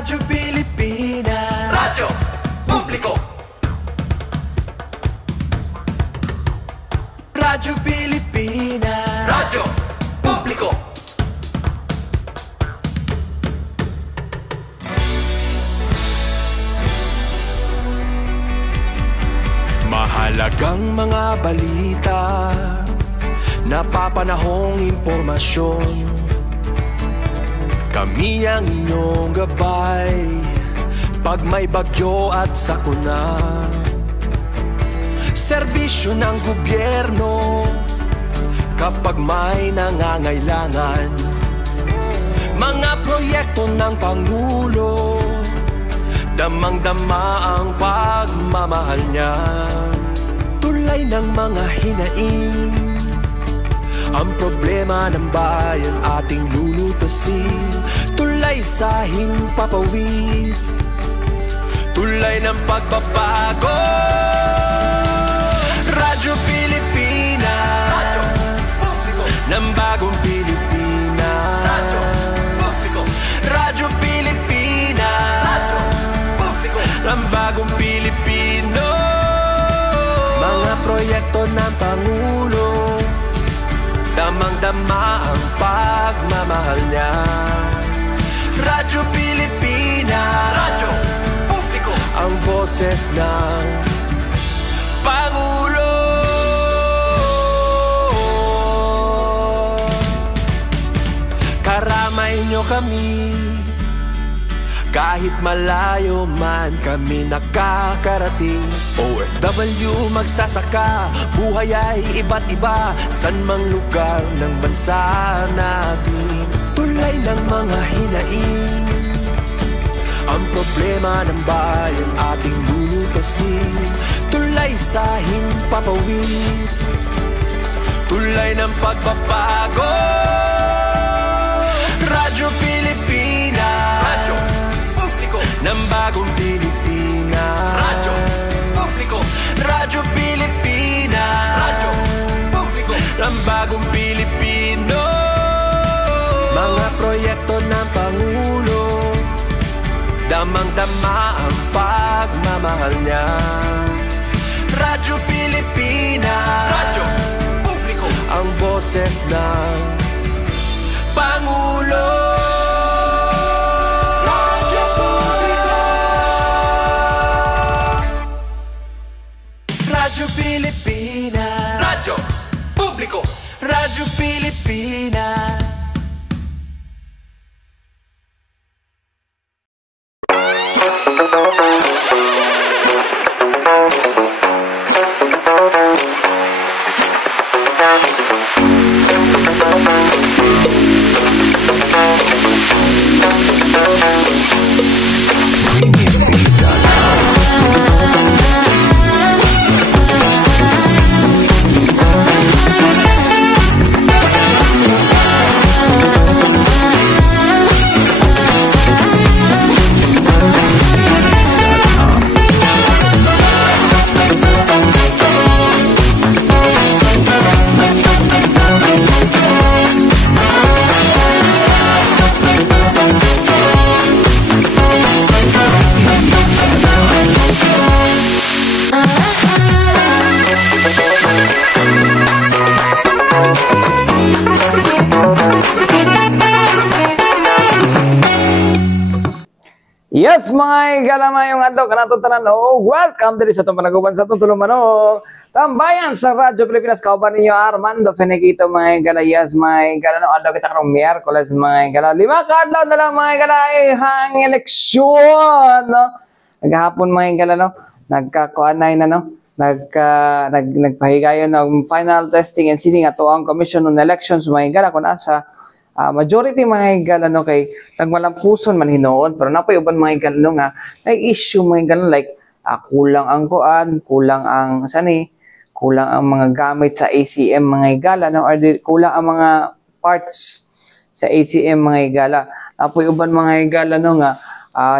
Radyo Pilipinas, Radyo Publiko. Radyo Pilipinas, Radyo Publiko. Mahalagang mga balita, napapanahong impormasyon. Kami ang inyong gabay pag may bagyo at sakuna. Serbisyo ng gobyerno kapag may nangangailangan. Mga proyekto ng Pangulo, damang-dama ang pagmamahal niya. Tulay ng mga hinaing, ang problema ng bayan ating lulutasin. Tulay sa himpapawid, tulay ng pagbabago. Radyo Pilipinas, Radyo Publiko. Ng bagong Pilipinas, Radyo Publiko. Radyo Pilipinas, Radyo Publiko. Ng bagong Pilipino. Mga proyekto ng Pangulo, damang-dama ang pagmamahal niya. Radyo Pilipinas, Radyo Publiko. Ang boses ng Pangulo. Karamay niyo kami, kahit malayo man kami nakakarating. OFW magsasaka, buhay ay iba't iba, san mang lugar ng bansa natin. Tulay ng mga hinaing, ang problema ng bayan ating lulutasin. Tulay sa himpapawid, tulay ng pagbabago. Radyo Pilipinas, Radyo Publiko. Ng bagong Pilipinas, Radyo Publiko. Radyo Pilipinas, Radyo Publiko. Ng bagong Pilipino. Mga proyekto ng Pangulo, damang-dama ang pagmamahal niya. Radyo Pilipinas, Radyo Publiko. Ang boses ng Pangulo. Radyo Publiko. Radyo Pilipinas, Radyo Publiko. Radyo Pilipinas. Yes, mga galama yung adlaw kanatong tanan. Welcome diri sa itong panaguban sa itong tulumanog. Tambayan sa Radyo Pilipinas, kauban ninyo Armando Fenequito, mga gala. Yes, mga gala, no, adlaw kita karong Miyerkules, mga gala. 5 ka adlaw na lang, mga gala, hang eleksyon, no? Naghapon, mga gala, no? Nagkakuanay na, no? Nagpahigayon ng final testing and sealing ato ang Commission on Elections, mga gala, kung asa majority mga higala no kay nagmalampuson man hinoon, pero napoy uban mga higala no nga may issue mga higala like kulang ang kuan, kulang ang kulang ang mga gamit sa ACM mga higala no, or kulang ang mga parts sa ACM mga higala. Napoy uban mga higala no nga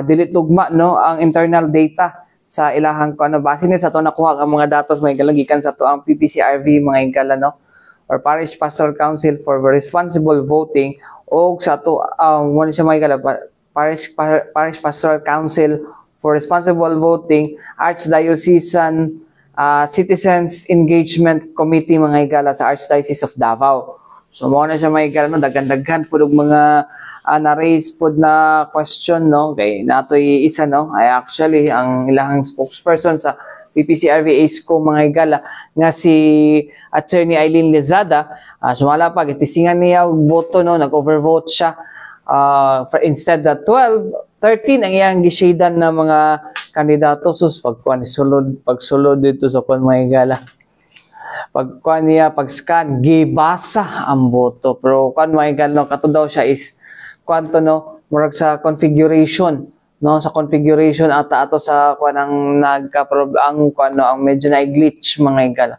dili tugma no ang internal data sa ilahang kuan, base ni sa to nakuha ang mga datos mga higala gikan sa to ang PPCRV mga higala no, or Parish Pastoral Council for Responsible Voting, o sa to wala siya mga Parish Pastoral Council for Responsible Voting, Archdiocesan Citizens Engagement Committee mga higala sa Archdiocese of Davao. So mo na siya mga higala no, daghan-daghan pud mga na-raise pod na question no kay natoy isa no ay actually ang ilahang spokesperson sa PPCRV ASCO mga higala nga si Attorney Eileen Lezada sumala pa gitisingan niya og boto no nag-overvote siya for instead of 13 ang iyang gishadan na mga kandidato sus pagsulod dito sa kon mga higala pagkuan niya pag-scan gibasa ang boto pero kan mga higala no kato daw siya is kwanto no murag sa configuration no sa configuration ata ato sa kuan ang ang kuan no ang medyo na glitch mga higala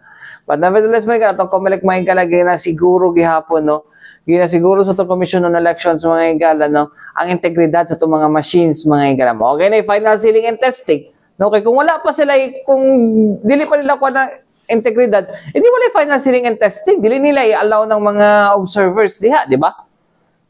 but nevertheless mga higala atong COMELEC mga higala ginasiguro gihapon no ginasiguro sa itong Commission on Elections mga higala no ang integridad sa itong mga machines mga higala mo okay na final sealing and testing no kay kung wala pa sila kung dili pa nila kuan ng integridad hindi wala final sealing and testing dili nila i-allow ng mga observers diha di ba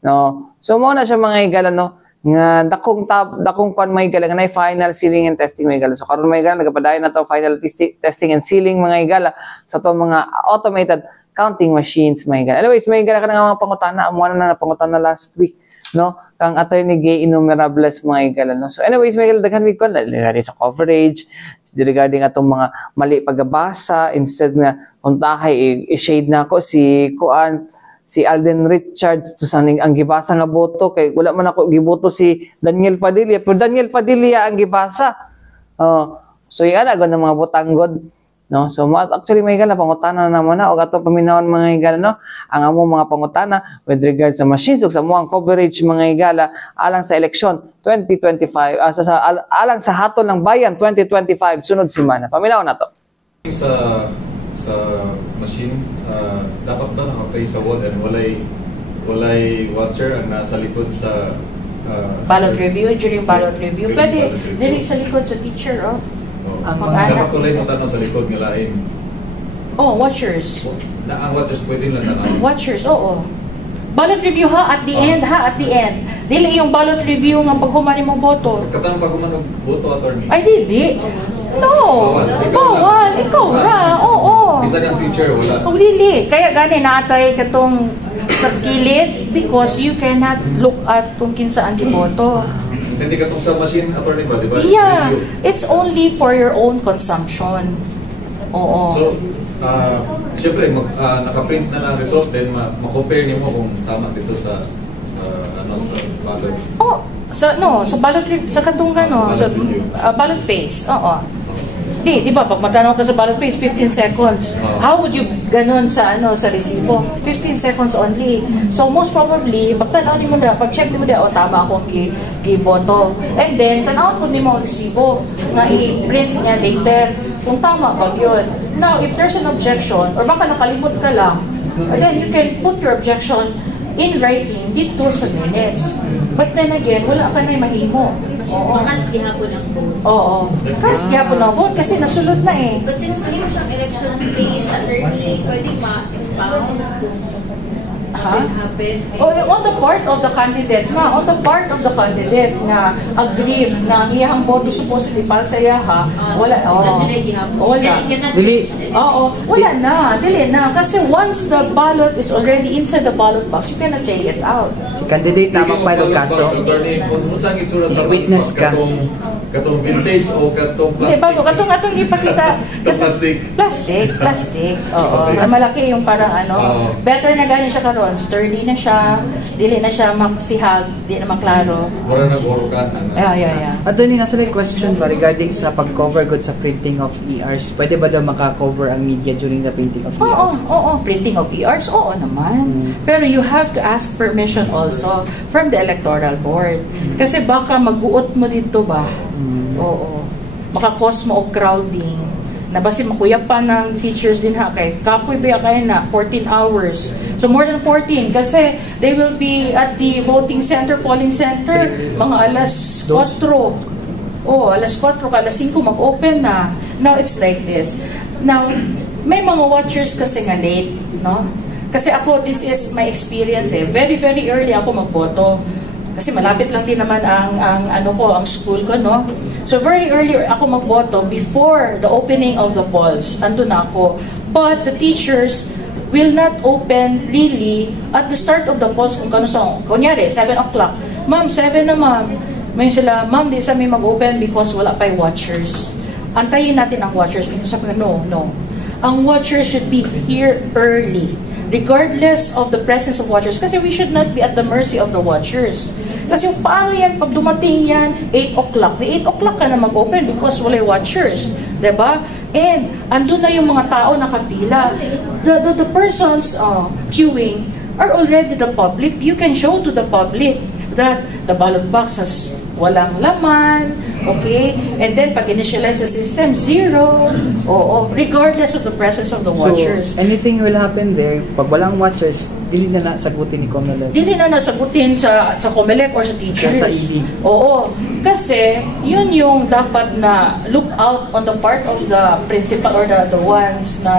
no so mo na siya mga higala no nga dakong pan mga higala nga na final sealing and testing mga higala so karon mga higala nagapadayon na to final testing and sealing mga higala sa to mga automated counting machines mga higala anyways mga higala kanang mga pangutana amo na pangutana last week no kang Attorney Gay Innumerables mga higala no so anyways mga higala daghan ko regarding sa coverage regarding atong mga mali pagbasa instead nga untahay i-shade na ko si Alden Richards to saning ang gibasa nga boto kay wala man ako giboto si Daniel Padilla pero Daniel Padilla ang gibasa so yung ana ng mga botanggod no so actually may higala pangutana na mo na og ato paminawon mga higala no ang amo mga pangutana with regard sa machines ug sa muang coverage mga higala alang sa eleksyon 2025 alang sa hatol ng bayan 2025 sunod semana paminawon nato sa machine dapat daw nakapay sa wall and walay watcher ang nasa likod sa ballot review during ballot review pwede dili sa likod sa teacher dapat tulay mo tanong sa likod nga lain watchers ang watchers pwede lang tanong watchers ballot review at the end dili yung ballot review nga paghuman imong boto katang paghuman og boto attorney ay dili no bawal ikaw ra bisan ang teacher wala dili kaya gani naatay katong sa kilid because you cannot look at kung kinsa ang giboto hindi katong sa machine attorney ba diba yeah it's only for your own consumption so siyempre naka-print na lang result then ma-compare nimo kung tama dito sa ballot sa ballot sa katong sa ballot face di ba pag matanaw ka sa ballot face 15 seconds how would you ganon sa sa resibo 15 seconds only so most probably pagtanaw nimo na pag-check nimo na tama akong giboto and then tanaw mo nimo ang resibo nga i-print niya later kung tama ba yun now if there's an objection or baka nakalimot ka lang then you can put your objection in writing dito sa minutes but then again wala ka na mahimo Makas gihapon ang vote. Kasi gihapon ang vote kasi nasulod na But since mahimo siyang election based attorney, pwede ma-expound kung things happen. On the part of the candidate na agree na ang iyang boto supposedly para sa iya wala dili na kasi once the ballot is already inside the ballot box you cannot take it out si candidate na magpile og kaso unsang itsura sa witness ka katong vintage o katong plastic katong ipakita plastic malaki yung parang better na gani siya karon sturdy na siya dili na siya maksihag di na maklaro mura nag-orukan Ato ni nasa question ba regarding sa pag-cover good sa printing of ERs pwede ba daw maka-cover ang media during the printing of ERs? Printing of ERs naman pero you have to ask permission also from the electoral board kasi baka mag-uot mo dito ba baka cause mo og crowding na basi makuyapan ng teachers din kay kapoy ba kay na 14 hours so more than 14 kasi they will be at the voting center polling center mga alas 4 alas 4 alas 5 mag-open na now it's like this now may mga watchers kasi nga late no kasi ako this is my experience very very early ako magboto Kasi malapit lang din naman ang school ko, no? So very early ako magboto before the opening of the polls. Ando na ako. But the teachers will not open really at the start of the polls kung kunyari, 7 o'clock. Ma'am, 7 na ma'am. May sila, ma'am, di sa may mag-open because wala pa yung watchers. Antayin natin ang watchers. Sabi ko, no. Ang watchers should be here early. Regardless of the presence of watchers. Kasi we should not be at the mercy of the watchers. Kasi paano yan, pag dumating yan, 8 o'clock. Di 8 o'clock ka na mag-open because wala yung watchers. Diba? And, andun na yung mga tao nakapila. The persons queuing are already the public. You can show to the public that the ballot box has walang laman, okay? And then, pag initialize the system, 0. Oo, regardless of the presence of the watchers. So, anything will happen there, pag walang watchers, dili na nasagutin ni Comelec. Dili na nasagutin sa Comelec or sa teachers. Sa ED. Oo. Kasi, yun yung dapat na look out on the part of the principal or the ones na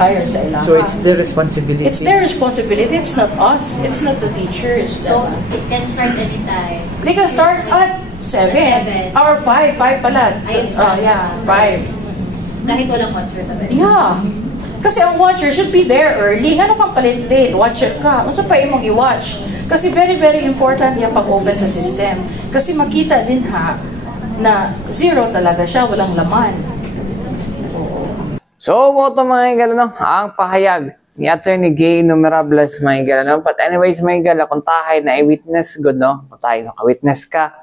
hire sa ilaha. So, it's their responsibility. It's their responsibility. It's not us. It's not the teachers. So, it can start anytime. They can start at 7. Or 5. 5 pala. Ayun, Yeah, 5. Kahit walang watchers sa Yeah. Kasi ang watcher should be there early. Ano kang palit-late? Watcher ka. Unsa pa imong i-watch? Kasi very, very important yung pag-open sa system. Kasi makita din na 0 talaga siya, walang laman. So, boto mga igala, no? Ang pahayag ni Attorney Gay Numerables, mga igala, no? But anyways, mga igala, kung tahay na i-witness good, no? Kung tayo naka-witness ka,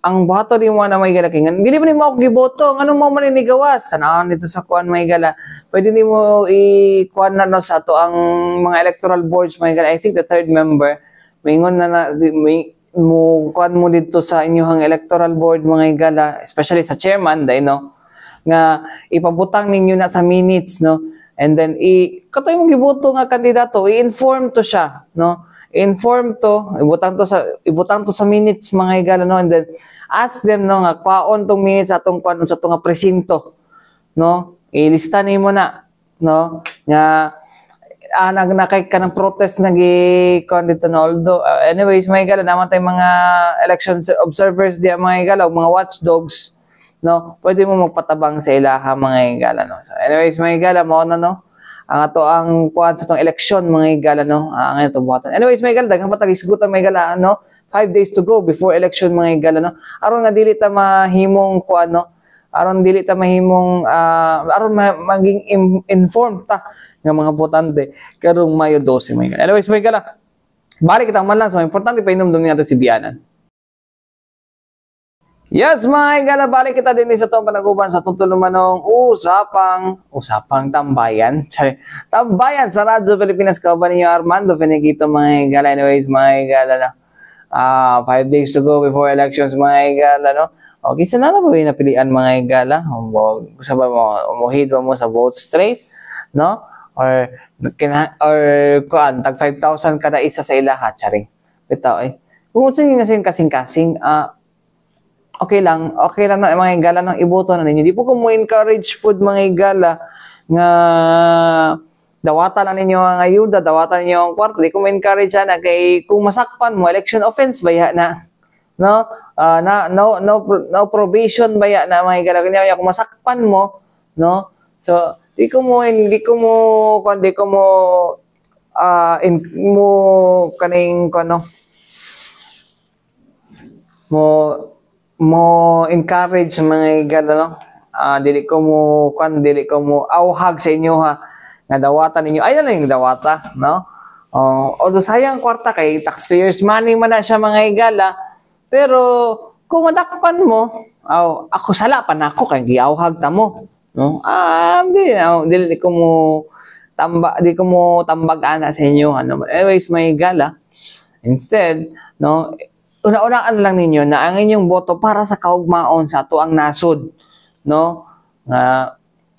ang boto rin mo na mga igala, hindi mo ako giboto, anong mo maninigawas? Sanaan dito sa kuan, mga igala. Pwede din mo i-kuan na, no, sa to ang mga electoral boards, mga igala. I think the third member, maingon mo kuan mo dito sa inyong electoral board, mga igala, especially sa chairman, dahil, no? Nga ipabutang ninyo na sa minutes, no, and then katoy mong giboto nga kandidato, i-inform to siya, no, inform to, ibutang to sa minutes, mga igala, no, and then ask them, no, nga kwaon tong minutes atong kuan sa tong presinto, no, ilista nimo na, no, nga nakay ka ng protest kuan dito, no, although anyways, mga igala, naman tay mga election observers diya, mga igala, mga watchdogs, no, pwede mo magpatabang sa ilaha, mga igala, no. So anyways, mga igala, mao na, no, ang ato ang kuan sa tong election, mga igala, no, ang ito buhatan. Anyways, mga igala, daghang patag isgutan, mga igala, no, 5 days to go before election, mga igala, no, aron nga dili ta mahimong kuan, no, aron dili ta mahimong aron maging informed ta nga mga botante karong Mayo 12, mga igala. Anyways, mga igala, balik kitang man lang sa importante pa inom nato si Bianan. Yes, mga igala, balik kita din sa itong panaguban sa tutulumanong usapang tambayan. Tambayan sa Radyo Pilipinas, kauban ninyo Armando Fenegito, mga igala. Anyways, mga igala, no, 5 days to go before elections, mga igala, no. Okay, sana na ba yung napilian, mga igala? Sabay mo, muhid mo sa vote straight, no? Or kuan, tag 5,000 kada isa sa ilaha, charing. Bitaw, kung saan yung nasin kasing-kasing, okay lang na mga igala ng iboto na ninyo. Di po ko mo encourage po mga igala nga dawatan na ninyo ang ayuda, dawatan ninyo ang kwarto. Di ko mo encourage na kay kung masakpan mo, election offense ba na? No? No probation ba na mga igala? Kanya kung masakpan mo, no? So, di ko mo kaning ano mo encourage mga igala, no. Dili ko mo auhag sa inyo, ha, nga dawatan ninyo. Ay na lang yung dawata, no. Although sayang kwarta kay taxpayers money man na siya, mga igala, pero kung madakpan mo, ako sala pa na ako kay giauhag ta mo, no. Dili ko mo tambag ana sa inyo, ano. Anyways, mga igala, instead, no, una-unaan lang ninyo na ang inyong boto para sa kaugmaon sa ato ang nasod, no,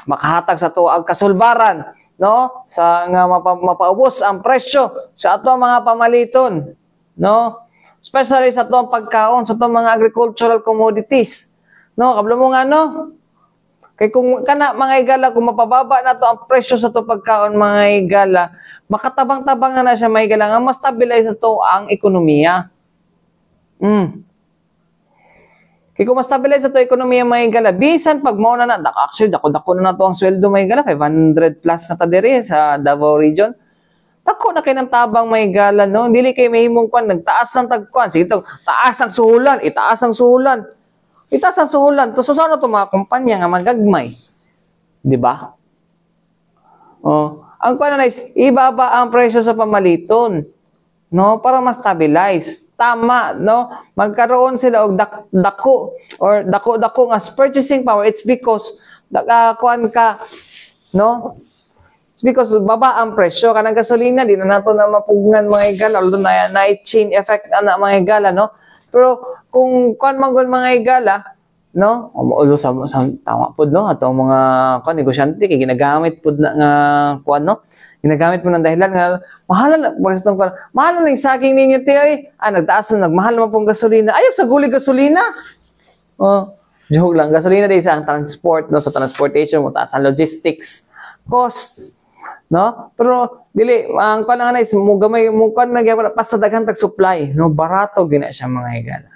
makahatag sa ato ang kasulbaran, no, sa nga mapaubos ang presyo sa ato ang mga pamaliton, no, especially sa ato ang pagkaon, sa ato mga agricultural commodities, no. Kablo mo nga, no, Kay kung kana mga higala, kung mapababa na to ang presyo sa to pagkaon mga higala, makatabang-tabang na siya mga higala, nga mas stabilize na to ang ekonomiya. Kaya kung ma-stabilize ito ekonomiya mga higala, bisan pag mauna na, actually, dako-dako na to ang sweldo mga higala, 500 plus na tadiri sa Davao region. Dako na kayo ng tabang mga higala, no? Dili kayo mahimong kwan, nagtaas ng tagkwan. Sige ito, taas ang suhulan, itaas ang suhulan. Itaas ang suhulan. To, so sana ito mga kumpanya nga magagmay. Di ba? Oh, ang kwan na is, ibaba ang presyo sa pamaliton. No, para ma-stabilize. Tama, no? Magkaroon sila og dako or dako nga purchasing power. It's because kuan ka, no? It's because baba ang presyo kanang gasolina, di na nato na mapugnan mga higala, although na chain effect ana mga higala, no? Pero kung kuan man gud mga higala, no? Although sa tama pud, no? Ato mga kuan negosyante kay ginagamit pud na nga kuan, no? Ginagamit mo ng dahilan nga, mahal na, mahal na yung saging ninyo, tiyoy. Nagtaas na, nagmahal naman pong gasolina. Ayok sa guli gasolina. Oh, joke lang. Gasolina din sa ang transport, no? Sa transportation, mataas ang logistics costs, no? Pero, dili, ang kwan nga na is, mukha na basta daghan tag-supply, no? Barato, gina siya mga higala.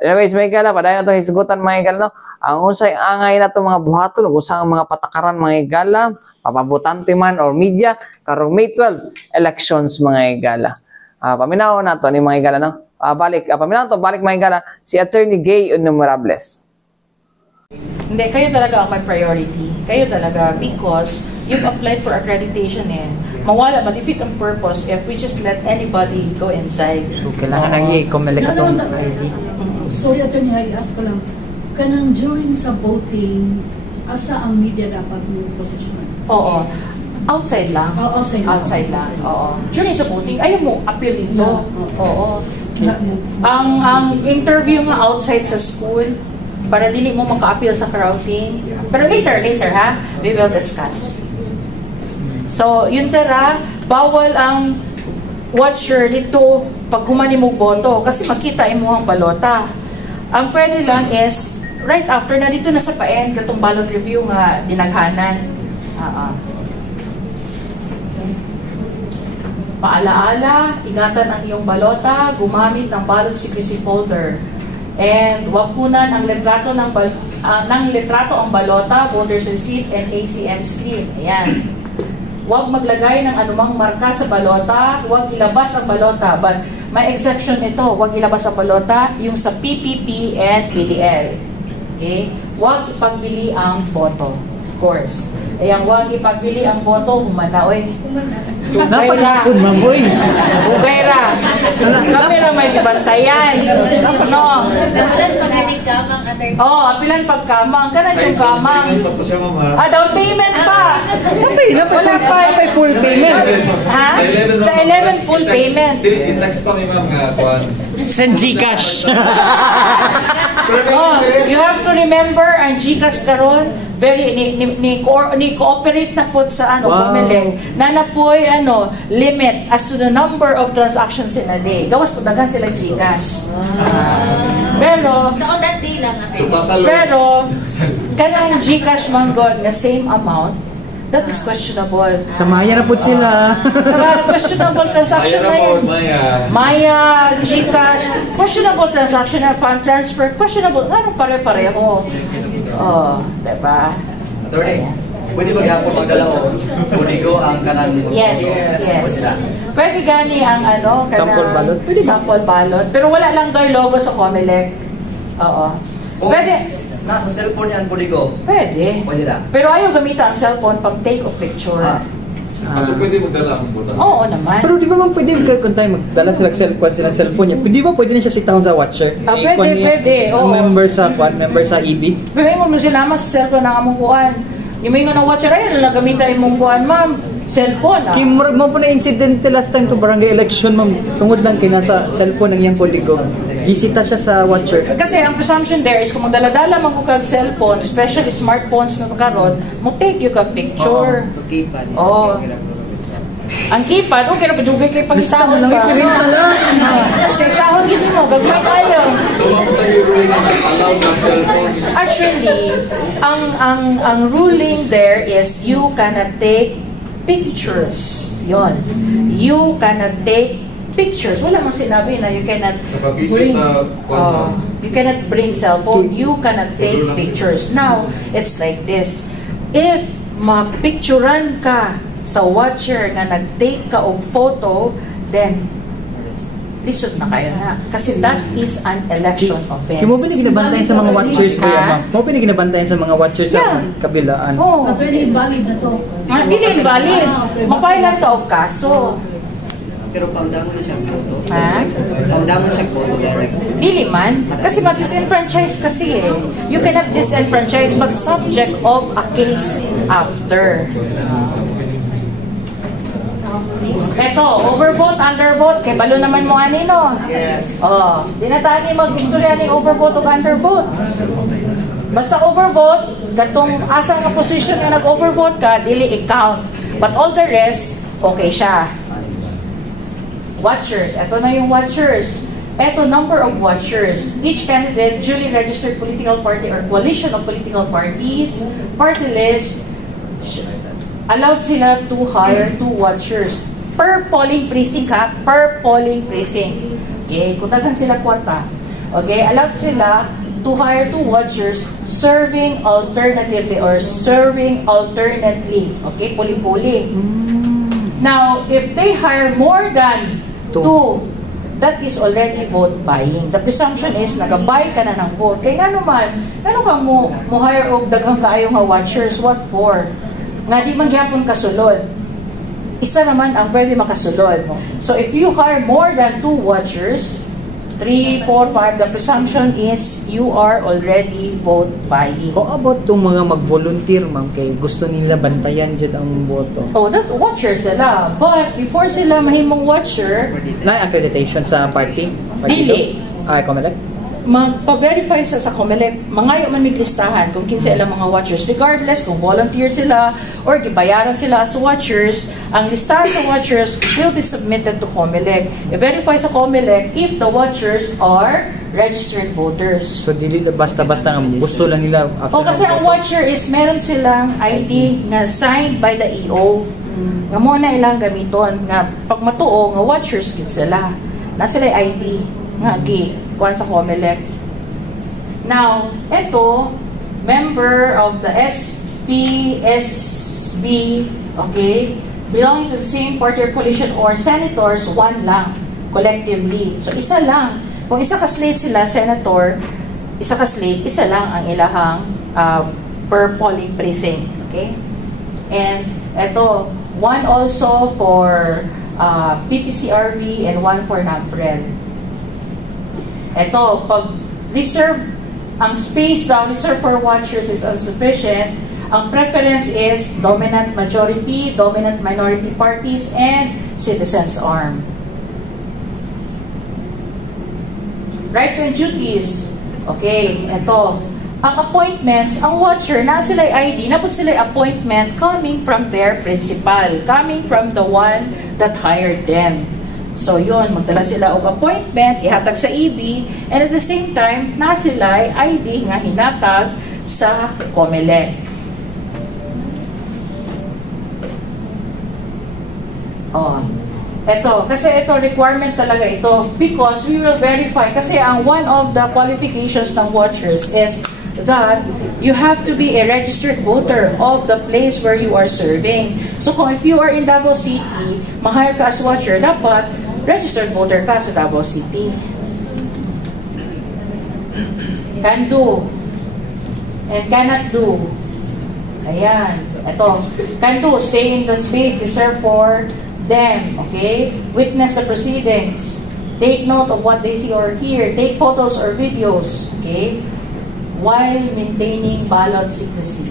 Anyways, mga higala, padayon na itong hisgutan mga higala, no? Ang unsay angay na itong mga buhaton, usang mga patakaran mga higala, papabutante man or media, karong May 12, elections mga higala. Paminaw na to ni mga higala, no? Paminaw to, balik mga higala, si Attorney Gay Unumerables. Hindi, kayo talaga ang my priority. Kayo talaga because you've applied for accreditation mawala, ma-defeat ang purpose if we just let anybody go inside. So, kailangan nang i-comment itong ID. Sorry, Attorney, I-ask ko lang, kanang during sa voting, asa ang media dapat mo posisyon? Oo. Outside lang. Outside lang. Oo. During sa voting, ayaw mo appeal dito. Oo. Ang interview nga outside sa school, para dili mo maka-appeal sa crowding. Pero later ha, we will discuss. So, yun sir ha, bawal ang watcher dito pag humani mo boto kasi makita mo ang balota. Ang pwede lang is right after na dito na sa pa-end katong ballot review nga dinaghanan. Paalaala, ingatan ang iyong balota, gumamit ng ballot secrecy folder. And wapunan ang litrato ng litrato ang balota, voter's receipt and ACM slip. Ayan. Huwag maglagay ng anumang marka sa balota, huwag ilabas ang balota. But may exception nito, huwag ilabas ang balota, yung sa PPP and PDL. Okay? Huwag ipagbili ang boto. Of course. Ayan, huwag ipagbili ang boto, humanaoy. Ugayra. Ugayra. Kamera may gibantayan. No. Dahulan pag-aming kamang, Attorney. Apilan pagkamang. Kanan yung kamang. Down payment pa. Wala pa. Full payment. Ha? Sa 11 full payment. I-tax pa ni ma'am nga, kuhan. Send Gcash. You have to remember ang Gcash karon very ni cooperate na po sa Comelec na napoy limit as to the number of transactions in a day. Gawas po daghan sila Gcash. Pero So on that day lang, pero kanang Gcash man god nga same amount, that is questionable. Samaya na po sila. Questionable transaction na yun. Maya, Gcash, questionable transaction na fund transfer, questionable. Ano pare-pareho? Diba? Attorney, pwede ba gahapon magdala o Codigo ang kanang... Yes. Pwede gani ang sample ballot. Pero wala lang daw yung logo sa Comelec. Oo. Pwede. Nasa cellphone niya ang Codigo. Pwede. Pwede na. Pero ayaw gamitan ang cellphone pang take of picture. So pwede magdala ang boto? Oo naman. Pero di ba pwede kung tayo magdala sila cellphone niya, di ba pwede na siya sitahon sa watcher? Pwede. Member sa EB? Pero yung mo sila sa cellphone ng among kuan. Yung mga na watcher ay gamitan imong kuan, ma'am. Cellphone Kimurag mo po na incident last time to barangay election, ma'am. Tungod lang kay nasa cellphone ng iyang Codigo. Gisita siya sa watcher. Kasi ang presumption there is kung magdala-dala man ko kag cellphone, especially smartphones na karon, mo take you kag picture. Ang keypad, okay na padugay kay pagtawag ka. Sa isahon gid mo, gagmay tayo. So, bakit sa ruling allowed ng cellphone? Actually, ang ruling there is you cannot take pictures. Yon. You cannot take pictures. Wala mang sinabi na you cannot bring you cannot bring cellphone. You cannot take pictures. Now, it's like this. If mapicturan ka sa watcher na nag-take ka og photo, then lisod na kayo na. Kasi that is an election offense. Kimo ba ginabantayan sa mga watchers ko ma'am? Mo ba ginabantayan sa mga watchers sa kabilaan? Oh. Attorney, valid na to. Dili invalid. Mapailan ka og kaso. Pero pangdamo na siya photo. Ha? Pangdamo siya photo direct. Dili man. Kasi ma-disenfranchise kasi eh. You cannot disenfranchise but subject of a case after. Eto, overvote, undervote, kay balo naman mo ani no? Yes. Oh, dinatani mag-istorya ni overvote o undervote. Basta overvote, gatong asa nga position nga nag-overvote ka, dili i-count. But all the rest, okay siya. Watchers, eto na yung watchers. Eto, number of watchers. Each candidate, duly registered political party or coalition of political parties, party list, allowed sila to hire 2 watchers. Per polling precinct ha, per polling precinct. Okay, kung daghan sila kwarta. Okay, allowed sila to hire 2 watchers serving alternatively or serving alternately. Okay, puli-puli. Now, if they hire more than 2, that is already vote buying. The presumption is nag-buy ka na ng vote. Kaya nga naman, ano ka mo hire og daghang kaayo nga watchers? What for? Nga di man gyapon kasulod. Isa naman ang pwede makasulod. So if you hire more than 2 watchers, 3, 4, 5, the presumption is you are already vote buying. O about itong mga mag-volunteer, ma'am, kay gusto nila bantayan dyan ang boto? Oh, that's watchers sila. But before sila mahimong watcher, na accreditation sa party? Dili. Comelec? Magpa-verify sa COMELEC, mangayo man may listahan kung kinsa ilang mga watchers. Regardless kung volunteer sila or gibayaran sila as watchers, ang listahan sa watchers will be submitted to COMELEC. I-verify sa COMELEC if the watchers are registered voters. So, dili na basta-basta nga gusto lang nila after kasi ang watcher is meron silang ID nga signed by the EO. Nga mo na ilang gamiton nga pag matuo nga watchers gid sila. Na sila ID nga kuan sa COMELEC. Now, ito, member of the SPSB, okay, belonging to the same party or coalition or senators, 1 lang, collectively. So, isa lang. Kung isa ka slate sila, senator, isa ka slate, isa lang ang ilahang per polling precinct. Okay? And ito, 1 also for PPCRB and 1 for NAPFREL. Ito, pag reserve, ang space daw, reserve for watchers is insufficient, ang preference is dominant majority, dominant minority parties, and citizens' arm. Rights and duties. Okay, ito. Ang appointments, ang watcher, na sila ID, napot sila appointment coming from their principal, coming from the one that hired them. So yun, magdala sila og appointment, ihatag sa EB, and at the same time, na sila ID nga hinatag sa COMELEC. Oh, ito, kasi ito, requirement talaga ito, because we will verify, kasi ang one of the qualifications ng watchers is that you have to be a registered voter of the place where you are serving. So kung if you are in Davao City, ma-hire ka as watcher, dapat registered voter ka sa Davao City. Can do and cannot do. Ayan. Ito. Can do, stay in the space reserved for them. Okay? Witness the proceedings. Take note of what they see or hear. Take photos or videos. Okay? While maintaining ballot secrecy.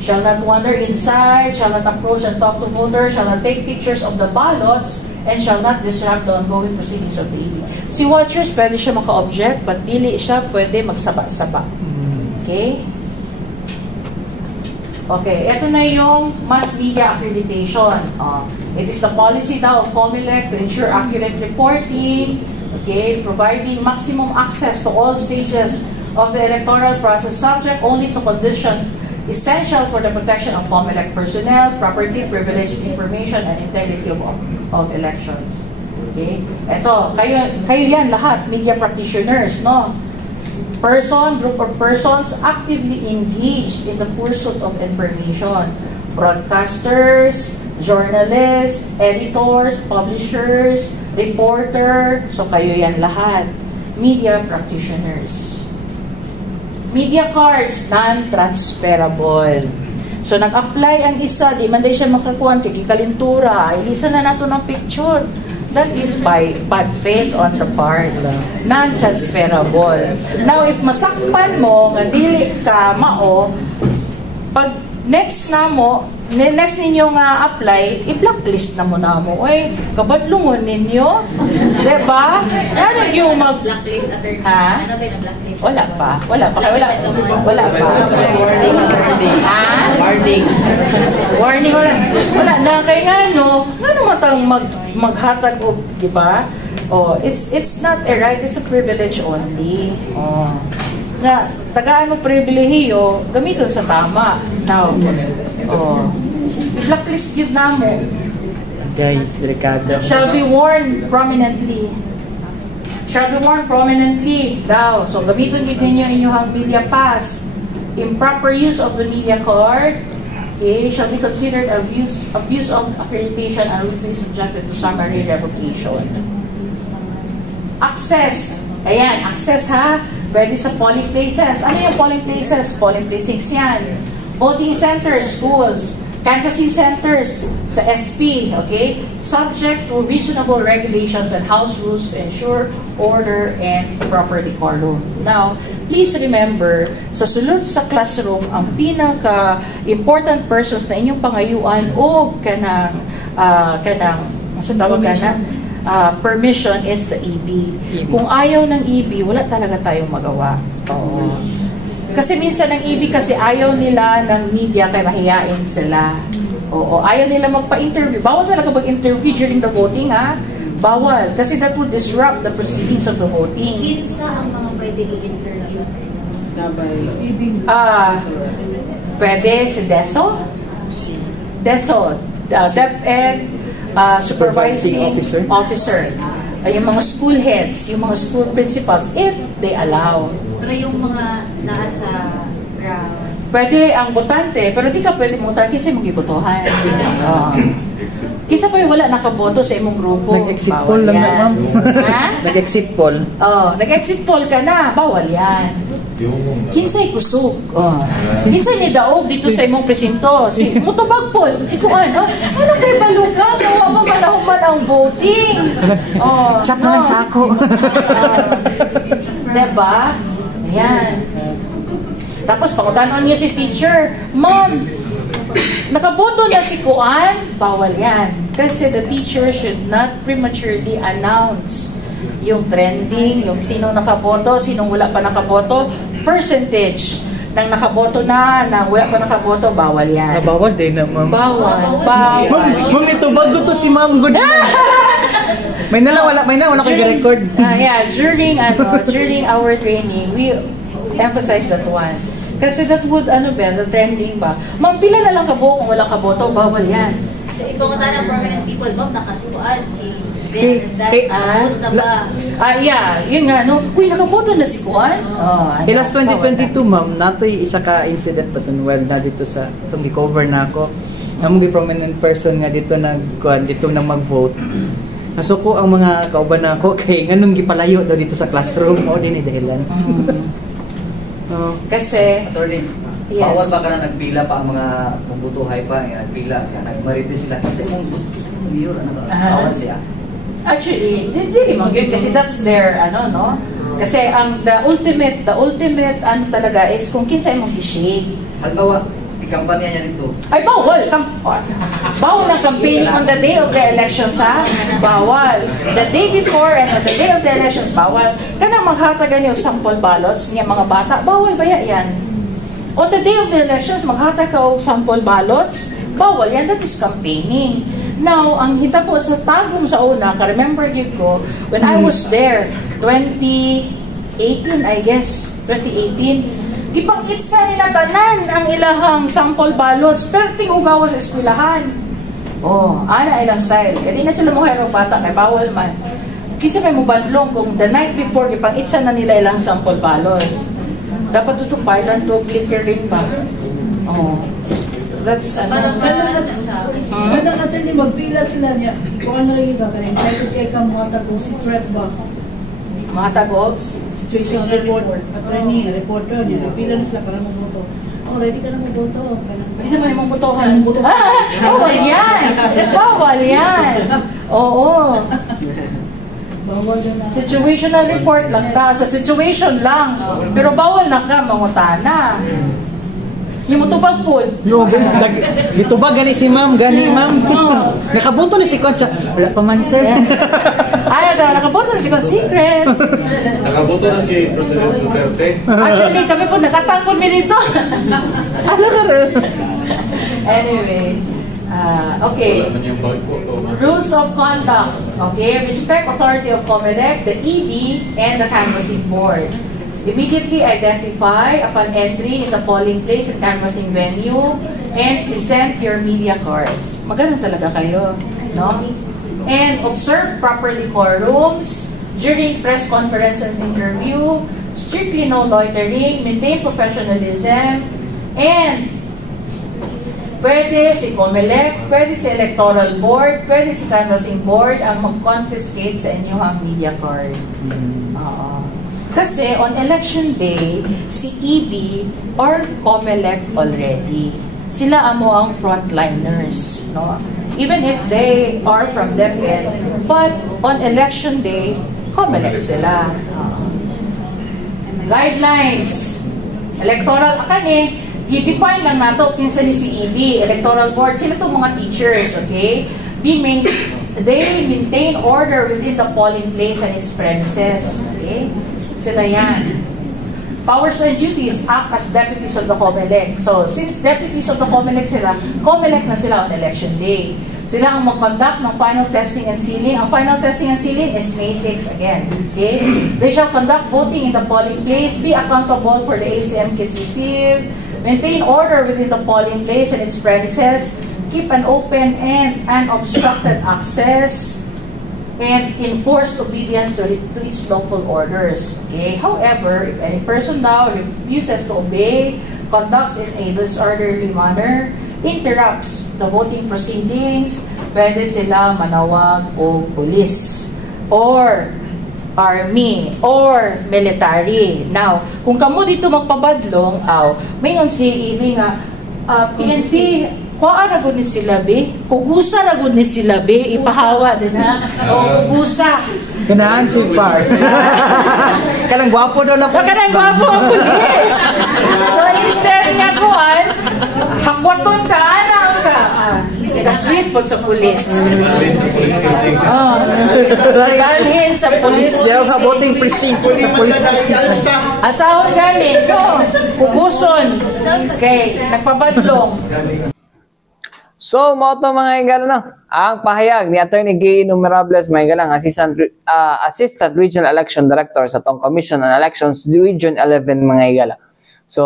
Shall not wander inside, shall not approach and talk to voters, shall not take pictures of the ballots, and shall not disrupt the ongoing proceedings of the EB. Si watchers, pwede siya maka-object, but dili siya pwede magsaba-saba. Okay? Okay, ito na yung mass media accreditation. It is the policy now of COMELEC to ensure accurate reporting, Okay, providing maximum access to all stages of the electoral process, subject only to conditions essential for the protection of COMELEC personnel, property, privileged information, and integrity of elections. Okay? Ito, kayo yan lahat, media practitioners, no? Group of persons actively engaged in the pursuit of information. Broadcasters, journalists, editors, publishers, reporter, so kayo yan lahat. Media practitioners. Media cards, non-transferable. So, nag-apply ang isa, di man day siya makakuha, kikikalintura, ilisa na nato ng picture. That is by bad faith on the part. Non-transferable. Now, if masakpan mo, nga dili ka mao, pag next ninyo nga apply, i-blacklist na mo na mo. Uy, kabadlungon ninyo. Diba? Ano yung blacklist attorney? Ha? Ano kayo na blacklist? Wala pa. Wala pa. Warning. Warning, wala na. Kaya nga, no, ano matang maghatag o, di ba? Oh, it's not a right, it's a privilege only. Oh. Na, tagaan mo pribilehiyo, gamiton sa tama. Now, oh, blacklist yun na mo. Guys, delikado. Shall be worn prominently. Shall be worn prominently daw. So, gamitin din ninyo inyong media pass. Improper use of the media card, okay, shall be considered abuse of accreditation and will be subjected to summary revocation. Access. Ayan, access ha. Pwede sa polling places. Ano yung polling places? Polling precincts yan. Voting centers, schools. Canvassing centers sa SP, okay? Subject to reasonable regulations and house rules to ensure order and proper decorum. Now, please remember, sa sulod sa classroom, ang pinaka-important persons na inyong pangayuan o permission is the EB. Kung ayaw ng EB, wala talaga tayong magawa. Oo. Kasi minsan ng EB kasi ayaw nila ng media kaya mahiyain sila. Oo, ayaw nila magpa-interview. Bawal talaga mag-interview during the voting, ha? Bawal. Kasi that would disrupt the proceedings of the voting. Kinsa ang mga pwede i-interview? Pwede si DESO? DESO. DepEd Supervising Officer. Yung mga school heads, yung mga school principals, if they allow. Pero yung mga nasa ground? Pwede ang botante, pero di ka pwede mutan kasi mag-ibotohan. Kinsa pa yung wala nakaboto sa imong grupo? Nag-exit poll lang na, ma'am. Ha? Nag-exit poll. Nag-exit poll ka na, bawal yan. Kinsay kusog. Kinsay ni daog dito sa imong presinto. Si mutubag poll. Si kuan, ano kay balugan? Nawa manahuman ang voting. Chat na lang sa ako. Diba? Ayan. Tapos pangutanon niyo si teacher, Ma'am, nakaboto na si kuan? Bawal yan. Kasi the teacher should not prematurely announce yung trending, yung sinong nakaboto, sinong wala pa nakaboto, percentage ng nakaboto na, ng wala pa nakaboto, bawal yan. Bawal din na, ma'am. Bawal. Ma'am, ito bago to si ma'am. Good May na wala kayo record. Yeah, during our training, we emphasize that one. Kasi that would, the trending ba? Ma'am, pila na lang kabo kung wala kaboto, bawal yan. So, ibang ng prominent people, ma'am, nakasuan si yun nga, no? Kuy, nakaboto na si Kuan? Last 2022, ma'am, nato'y isa ka incident pa ito, well, na dito sa, itong di-cover na ako, namang prominent person nga dito dito nang mag-vote. Nasuko ang mga kauban na ako, kay ganun gipalayo daw dito sa classroom, o din dahilan. Kasi, yes. Bawal ba ka na nagpila pa ang mga pumbutuhay pa, nagpila, nagmariti sila, kasi mong mayor, bawal siya. Actually, hindi mo yun kasi that's their kasi ang the ultimate talaga is kung kinsa imong gi-shake. Halimbawa, ikampanya niya nito. Ay bawal ang campaigning on the day of the elections, ha? Bawal. The day before and on the day of the elections, bawal. Kana maghatagan yung sample ballots niya mga bata, bawal ba yan? On the day of the elections, maghatag ka og sample ballots, bawal yan, that is campaigning. Now, ang hitabo sa tagom sa una, ka-remember yun ko, when I was there, 2018, I guess, 2018, di bang itsa nila tanan ang ilahang sample ballots, pero tingugawa sa eskwelahan. Oh, ana ilang style. Kaya na sila mo kayo bata, kay bawal man. Kisa may mubadlong kung the night before, di pang itsa na nila ilang sample ballots. Dapat ito pailan to glittering pa. Oh. That's Parang Kadang natin ni magpila sila niya. Kung ano lagi ba, kanina excited kay ka mga tago si Fred ba? mga tagos. Situation report, attorney, reporter niya. Magpila na sila para maboto. Oh, ready ka na maboto. Isa man yung botohan. Bawal yan! Bawal yan! Oo. Bawal na. Situational report lang ta. Sa situation lang. Pero bawal na ka, mangutana. Yung mutubag po. No, dito ba gani si ma'am, nakabuto ni si Concha. Wala pa man sir. Ay, nakabuto na si Con Secret. Nakaboto na si President Duterte. Actually, kami po nakatangkol mi dito. Ano ka rin? Anyway, okay. Wala man yung boto. Rules of conduct. Okay, respect authority of COMELEC, the ED, and the canvassing board. Immediately identify upon entry in the polling place and canvassing venue and present your media cards. Maganda talaga kayo, no? And observe proper decorums during press conference and interview. Strictly no loitering, maintain professionalism, and pwede si COMELEC, pwede si Electoral Board, pwede si Canvassing Board ang mag-confiscate sa inyong media card. Kasi on election day, si EB or COMELEC already. Sila amo ang frontliners, no? Even if they are from DepEd, but on election day, COMELEC sila. Guidelines. Electoral, akane, i-define lang nato kinsa ni si EB, Electoral Board, sila itong mga teachers, okay? They maintain order within the polling place and its premises, okay? Sila yan. Powers and duties act as deputies of the COMELEC. So, since deputies of the COMELEC sila, COMELEC na sila on election day. Sila ang mag-conduct ng final testing and sealing. Ang final testing and sealing is May 6 again. Okay? They shall conduct voting in the polling place, be accountable for the ACM kits received, maintain order within the polling place and its premises, keep an open and unobstructed access, and enforce obedience to its lawful orders. Okay. However, if any person now refuses to obey, conducts in a disorderly manner, interrupts the voting proceedings, pwede sila manawag o police or army or military. Now, kung kamo dito magpabadlong, mayon si ini nga PNP kuha ra gud ni sila be, kugusa ra gud ni sila be, ipahawa din ha. O kugusa. Ganahan si Pars. Kanang gwapo daw na police. Kanang gwapo ang police. So instead nga kuan, hakwaton ka anang ka. Sweet po sa police. Dalhin sa police. Yaw sa voting precinct sa police precinct. Asahon galing, no? Kuguson. Okay, nagpabadlong. So, mo to mga higala, no? Ang pahayag ni Attorney Gay Innumerables, mga higala, Assistant Regional Election Director sa tong Commission on Elections Region 11, mga higala. So,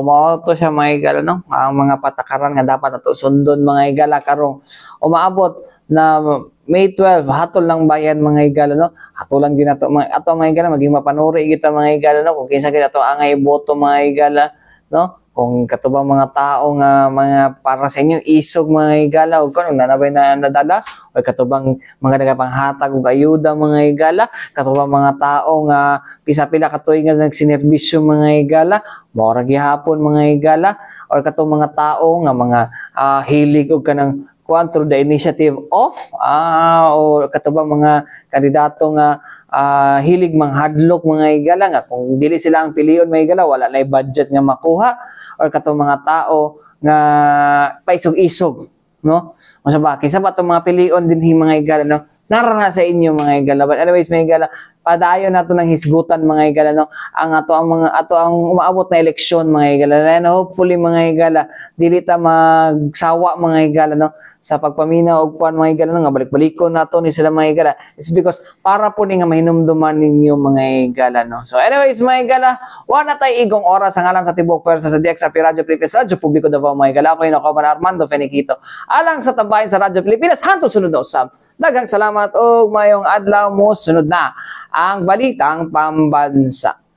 mo to siya, mga higala, no? Ang mga patakaran nga dapat nato sundon, mga higala, karong umaabot na May 12, hatol lang bayan, mga higala, no? Hatol lang din nato, ato mga higala, maging mapanuri kita, mga higala, no? Kung kinsa kita ato angay boto, mga higala, no? Kung katubang mga tao nga mga para sa inyo isog mga higala o kung nanabay na nadala o katubang mga nagapanghatag o ayuda mga higala, katubang mga tao nga pisa-pila katuig nga nagsinerbisyo mga higala, maura gihapon mga higala, o katubang mga tao nga mga hilig og kanang through the initiative of o katubang mga kandidato nga hilig manghadlok mga higala nga kung dili sila ang piliyon mga higala wala na budget nga makuha or katong mga tao nga paisog-isog no unsa ba kinsa ba tong mga piliyon dinhi mga higala no narana sa inyo mga higala but anyways mga higala padayon nato ng hisgutan mga higala no ang ato ang umaabot na eleksyon mga higala, and hopefully mga higala dili ta magsawa mga higala no sa pagpaminaw og kuan mga higala no, nga balik-balikon nato ni sila mga higala. It's because para po ni nga mahinumduman ninyo mga higala no. So anyways mga higala, wala tay igong oras ang alang sa tibok pwersa sa DXRP Radyo Pilipinas, Radyo Publiko Davao mga higala. Ako yung Armando Feniquito alang sa tambayan sa Radyo Pilipinas. Hantod sunod na usab. Daghang salamat og mayong adlaw mo. Sunod na ang Balitang Pambansa.